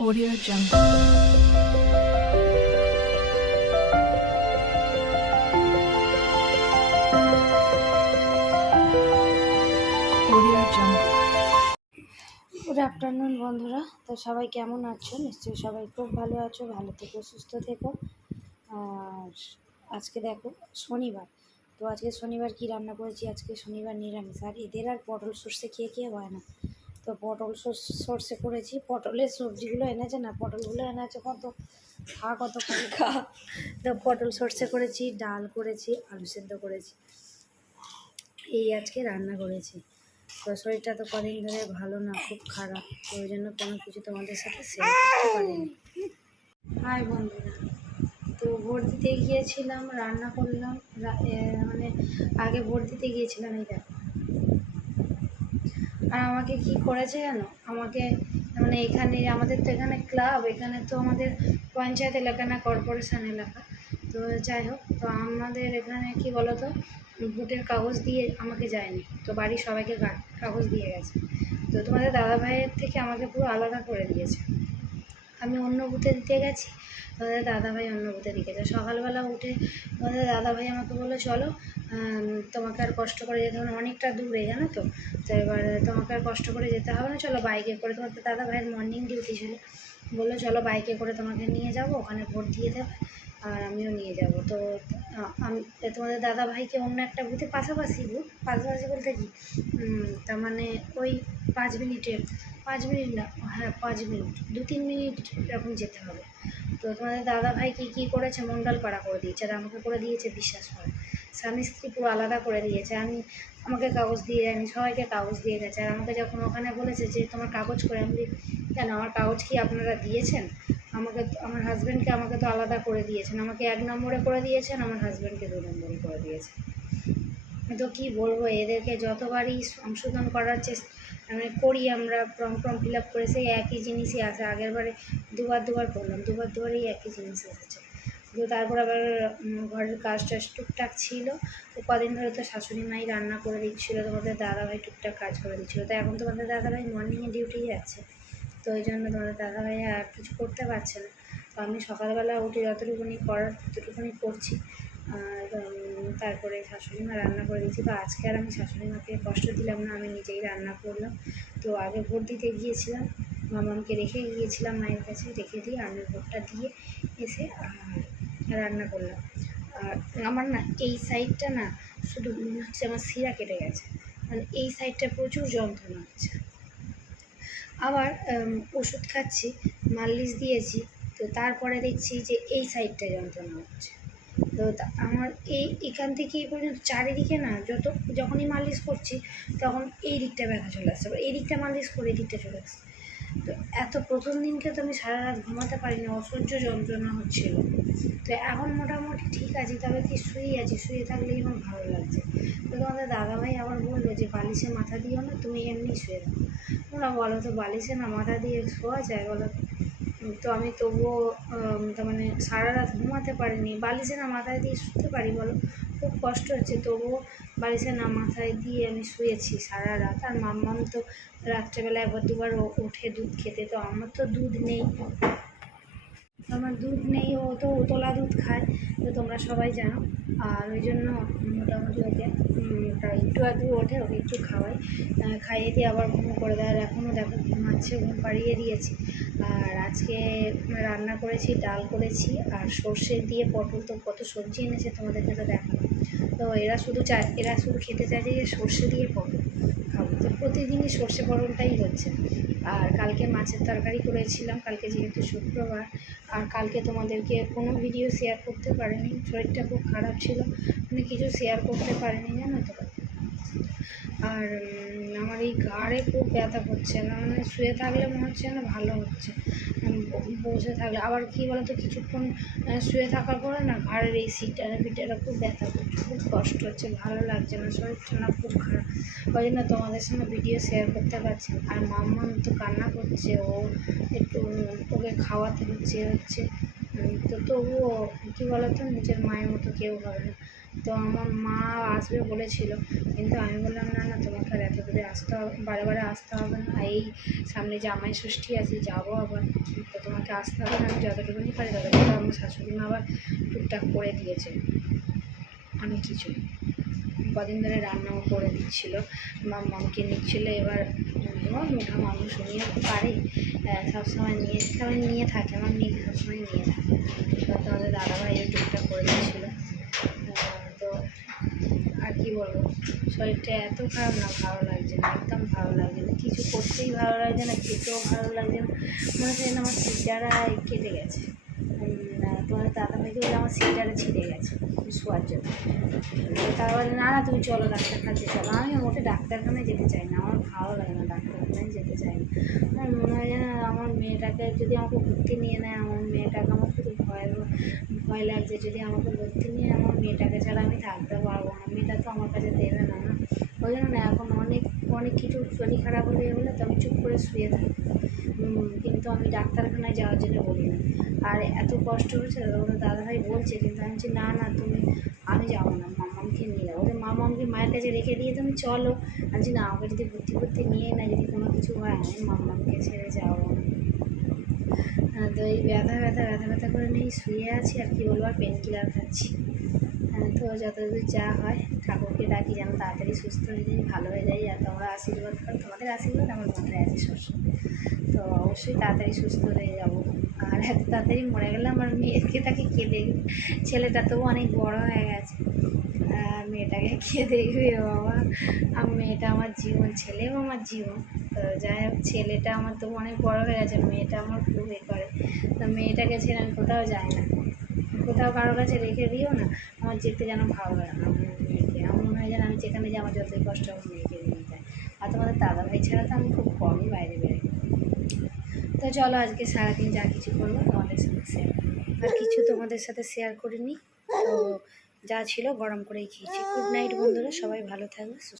Audio Jungle. Audio Jungle. Good afternoon বন্ধুরা। তো সবাই কেমন আছো? নিশ্চয়ই সবাই খুব ভালো আছো, ভালো থেকো, সুস্থ থেকো। আর আজকে দেখো শনিবার, তো আজকে শনিবার কি রান্না করেছি? আজকে শনিবার নিরামিষ। আর এদের আর পটল সর্ষে খেয়ে হয় না, তো পটল সর্ষে করেছি। পটলের সবজিগুলো এনেছে না, পটলগুলো এনেছে কত কত খা। তো পটল সর্ষে করেছি, ডাল করেছি, আলু সেদ্ধ করেছি, এই আজকে রান্না করেছি। তো শরীরটা তো কদিন ধরে ভালো না, খুব খারাপ, তো ওই জন্য কোনো কিছু তোমাদের সাথে শেয়ার করতে পারিনি। হাই বন্ধুরা, তো ভোট দিতে গিয়েছিলাম, রান্না করলাম, মানে আগে ভোট দিতে গিয়েছিলাম, এই দেখো। আর আমাকে কি করেছে জানো? আমাকে মানে এখানে আমাদের তো এখানে ক্লাব, এখানে তো আমাদের পঞ্চায়েত এলাকা না, কর্পোরেশন এলাকা। তো যাই হোক, তো আমাদের এখানে কি বলো তো, ভোটের কাগজ দিয়ে আমাকে যায়নি, তো বাড়ির সবাইকে কাগজ দিয়ে গেছে। তো তোমাদের দাদা ভাইয়ের থেকে আমাকে পুরো আলাদা করে দিয়েছে। আমি অন্য বুথে দিতে গেছি, তোমাদের দাদাভাই অন্য বুথে দিয়েছে। সকালবেলা উঠে তোমাদের দাদাভাই আমাকে বললো চলো, তোমাকে আর কষ্ট করে যেতে হবে না, অনেকটা দূরে জানো তো। তো এবার তোমাকে আর কষ্ট করে যেতে হবে না, চলো বাইকে করে, তোমাদের দাদাভাইয়ের মর্নিং ডিউটি ছিল, বললো চলো বাইকে করে তোমাকে নিয়ে যাব, ওখানে ভোট দিয়ে দেবে আর আমিও নিয়ে যাব। তো আমি তোমাদের দাদাভাইকে অন্য একটা বুথে, পাশাপাশি বুথ, পাশাপাশি বলতে কি তার মানে ওই 5 মিনিট না, হ্যাঁ 5 মিনিট, 2-3 মিনিট এরকম যেতে হবে। তো তোমাদের দাদাভাই কী করেছে, মণ্ডল পাড়া করে দিয়েছে, আর আমাকে করে দিয়েছে বিশ্বাস পাড়া। স্বামী স্ত্রী পুরো আলাদা করে দিয়েছে। আমাকে কাগজ দিয়ে যায়নি, সবাইকে কাগজ দিয়ে গেছে। আর আমাকে যখন ওখানে বলেছে যে তোমার কাগজ করে, আমি কেন, আমার কাগজ কি আপনারা দিয়েছেন? আমার হাজব্যান্ডকে আমাকে তো আলাদা করে দিয়েছেন, আমাকে 1 নম্বরে করে দিয়েছেন, আমার হাজব্যান্ডকে 2 নম্বরে করে দিয়েছেন। তো কী বলবো, এদেরকে যতবারই সংশোধন করার চেষ্টা মানে করি, আমরা ফর্ম ফিল আপ করে সেই একই জিনিসই আসে। আগের বারে দুবার করলাম, দুবারই একই জিনিস এসেছে। তো তারপর আবার ঘরের কাজ টাজ টুকটাক ছিল, তো কদিন ধরে তো শাশুড়ি মাই রান্না করে দিচ্ছিলো, তোমাদের দাদাভাই টুকটাক কাজ করে দিচ্ছিলো। তো এখন তোমাদের দাদাভাই মর্নিংয়ে ডিউটি যাচ্ছে, তো ওই জন্য তোমাদের দাদাভাই আর কিছু করতে পারছে না। তো আমি সকালবেলা উঠে যতটুকুনি করার ততটুকুনি করছি। আর তারপরে শাশুড়ি মা রান্না করে দিয়েছি। তো আজকে আর আমি শাশুড়ি মাকে কষ্ট দিলাম না, আমি নিজেই রান্না করলাম। তো আগে ভোট দিতে গিয়েছিলাম, মামাকে রেখে গিয়েছিলাম মায়ের কাছে, রেখে দিয়ে আমি ভোটটা দিয়ে এসে রান্না করলাম। আর আমার না এই সাইডটা না শুধু মনে হচ্ছে আমার শিরা কেটে গেছে, মানে এই সাইডটা প্রচুর যন্ত্রণা হচ্ছে। আবার ওষুধ খাচ্ছি, মালিশ দিয়েছি, তো তারপরে দেখছি যে এই সাইডটা যন্ত্রণা হচ্ছে। তো আমার এখান থেকে এই পর্যন্ত চারিদিকে না, যখনই মালিশ করছি তখন এই দিকটা ব্যথা চলে আসছে, এই দিকটা মালিশ করে এই দিকটা চলে আসছে। তো প্রথম দিনকে তো আমি সারা রাত ঘুমাতে পারিনি, অসহ্য যন্ত্রণা হচ্ছিল। তো এখন মোটামুটি ঠিক আছে, তবে কি শুয়ে আছি, শুয়ে থাকলেই আমার ভালো লাগছে। তো তোমাদের দাদাভাই আবার বললো যে বালিশে মাথা দিও না, তুমি এমনি শুয়ে থাকো। তোমরা বলো তো, বালিশে না মাথা দিয়ে শোয়া যায় বলো? তো আমি তবুও তার মানে সারা রাত ঘুমাতে পারিনি, বালিশে না মাথায় দিয়ে শুতে পারি বলো? খুব কষ্ট হচ্ছে, তবুও বালিশে না মাথায় দিয়ে আমি শুয়েছি সারা রাত। আর মাম্মাম তো রাত্রেবেলা একবার দুবার ওঠে দুধ খেতে, তো আমার তো দুধ নেই, ও তো উতলা দুধ খায়, তো তোমরা সবাই জানো। আর ওই জন্য মোটামুটি ওকে একটু আধটু ওঠে, ওকে একটু খাওয়াই, খাইয়ে দিয়ে আবার ঘুম করে দেয়। আর এখনও দেখো ঘুমাচ্ছে, ঘুম পাড়িয়ে দিয়েছি। আর আজকে রান্না করেছি, ডাল করেছি, আর সর্ষে দিয়ে পটল, তো কত সবজি এনেছে তোমাদেরকে তো দেখানো। তো এরা শুধু খেতে চাইছে যে সর্ষে দিয়ে পটল খাবো, তো প্রতিদিনই সর্ষে পটলটাই হচ্ছে। আর কালকে মাছের তরকারি করেছিলাম, কালকে যেহেতু শুক্রবার। আর কালকে তোমাদেরকে কোনো ভিডিও শেয়ার করতে পারিনি, শরীরটা খুব খারাপ ছিল, মানে কিছু শেয়ার করতে পারিনি জানো তো। আর আমার এই ঘাড়ে খুব ব্যথা করছে না, মানে শুয়ে থাকলে মনে হচ্ছে না ভালো হচ্ছে, বসে থাকলে আবার কী বলতো, কিছুক্ষণ শুয়ে থাকার পরে না ঘাড়ের এই পিঠেটা খুব ব্যথা করছে, খুব কষ্ট হচ্ছে, ভালো লাগছে না, শরীরটা না খুব খারাপ। ওই জন্য তোমাদের সঙ্গে ভিডিও শেয়ার করতে পারছি না। আর মাম্মা তো কান্না করছে, ও একটু ওকে খাওয়াতে হচ্ছে। তো তবুও কী বলতো, নিজের মায়ের মতো কেউ হবে না। তো আমার মা আসবে বলেছিল, কিন্তু আমি বললাম না না, তোমাকে আর এত দূরে আসতে হবে, বারে বারে আসতে হবে না, এই সামনে জামাই ষষ্ঠী আছে, যাবো আবার, তো তোমাকে আসতে হবে না, আমি যতটুকুনি পারি ততটুকু। আমার শাশুড়ি মা আবার টুকটাক করে দিয়েছে অনেক কিছু, কদিন ধরে রান্নাও করে দিচ্ছিল, মামকে নিচ্ছিল। এবার এবার মোটা মানুষ, উনিও পারে, সবসময় সবাই নিয়ে থাকে, আমার মেয়েকে সবসময় নিয়ে থাকে। এবার তোমাদের দাদাভাইও টুকটাক করে দিচ্ছিলো। তো আর কি বলবো, শরীরটা এত খারাপ না, ভালো লাগছে না, একদম ভালো লাগছে না, কিছু করতেই ভালো লাগছে না, খেতেও ভালো লাগছে না, মনে হচ্ছে যেন আমার সিটারা কেটে গেছে। তোমাদের দাদাভাইকে বলে আমার সিটারা ছিঁড়ে গেছে শোয়ার জন্য। তারা বলে না না তুমি চলো ডাক্তার কাছে চলো। আমি মোটে ডাক্তারখানায় যেতে চাই না, আমার ভালো লাগে না, ডাক্তারখানায় যেতে চাই না। আমার মনে হয় যেন আমার মেয়েটাকে যদি আমাকে ভর্তি নিয়ে নেয়, আমার মেয়েটাকে আমার শুধু ভয় লাগছে, যদি আমাকে ভর্তি নিয়ে আমার মেয়েটাকে ছাড়া আমি থাকতে পারবো না, মেয়েটা তো আমার কাছে দেবে না। না ওই জন্য না, এখন অনেক অনেক কিছু শরীর খারাপ হলে বলে তো আমি চুপ করে শুয়ে থাকি, কিন্তু আমি ডাক্তারখানায় যাওয়ার জন্য বলি না। আর এত কষ্ট হচ্ছে, ওদের দাদাভাই বলছে, কিন্তু আমি বলছি না না আমি যাবো না, মামামকে নিয়ে যাবো, ওদের মামামকে মায়ের কাছে রেখে দিয়ে তুমি চলো। আমি বলছি না, আমাকে যদি ভর্তি নিয়ে না, যদি কোনো কিছু হয় আমি মামামকে ছেড়ে যাবো না। তো এই ব্যথা করে নিয়ে শুয়ে আছি, আর কি বলবো, আর পেন কিলার খাচ্ছি। তো যতদূর যা হয় ঠাকুরকে ডাকি যেন তাড়াতাড়ি সুস্থ হয়ে যাই, ভালো হয়ে যাই, আর তোমরা আশীর্বাদ করো, তোমাদের আশীর্বাদ আমার মাথায় আছে সবসময়। তো অবশ্যই তাড়াতাড়ি সুস্থ হয়ে যাব। আর এত তাড়াতাড়ি মরে গেলে আমার মেয়েকে তাকে কে দেখবে, ছেলেটা তবু অনেক বড় হয়ে গেছে, আর মেয়েটাকে কে দেখবে বাবা। মেয়েটা আমার জীবন, ছেলেও আমার জীবন। তো যাই হোক, ছেলেটা আমার তবু অনেক বড় হয়ে গেছে, মেয়েটা আমার খুব করে। তো মেয়েটাকে ছেড়ে আমি কোথাও যাই না, কোথাও কারোর কাছে রেখে দিও না, আমার যেতে যেন ভালো লাগে না আমার মেয়েকে। আমার মনে হয় যেন আমি যেখানে যাই আমার যতই কষ্ট আমার মেয়েকে নিয়ে যায়। আর তোমাদের দাদাভাই ছাড়া তো আমি খুব কমই বাইরে বেরোই। তো চলো আজকে সারাদিন যা কিছু করবো তোমাদের সাথে শেয়ার, আর কিছু তোমাদের সাথে শেয়ার করিনি। তো যা ছিল গরম করেই খেয়েছি। গুড নাইট বন্ধুরা, সবাই ভালো থাকবে।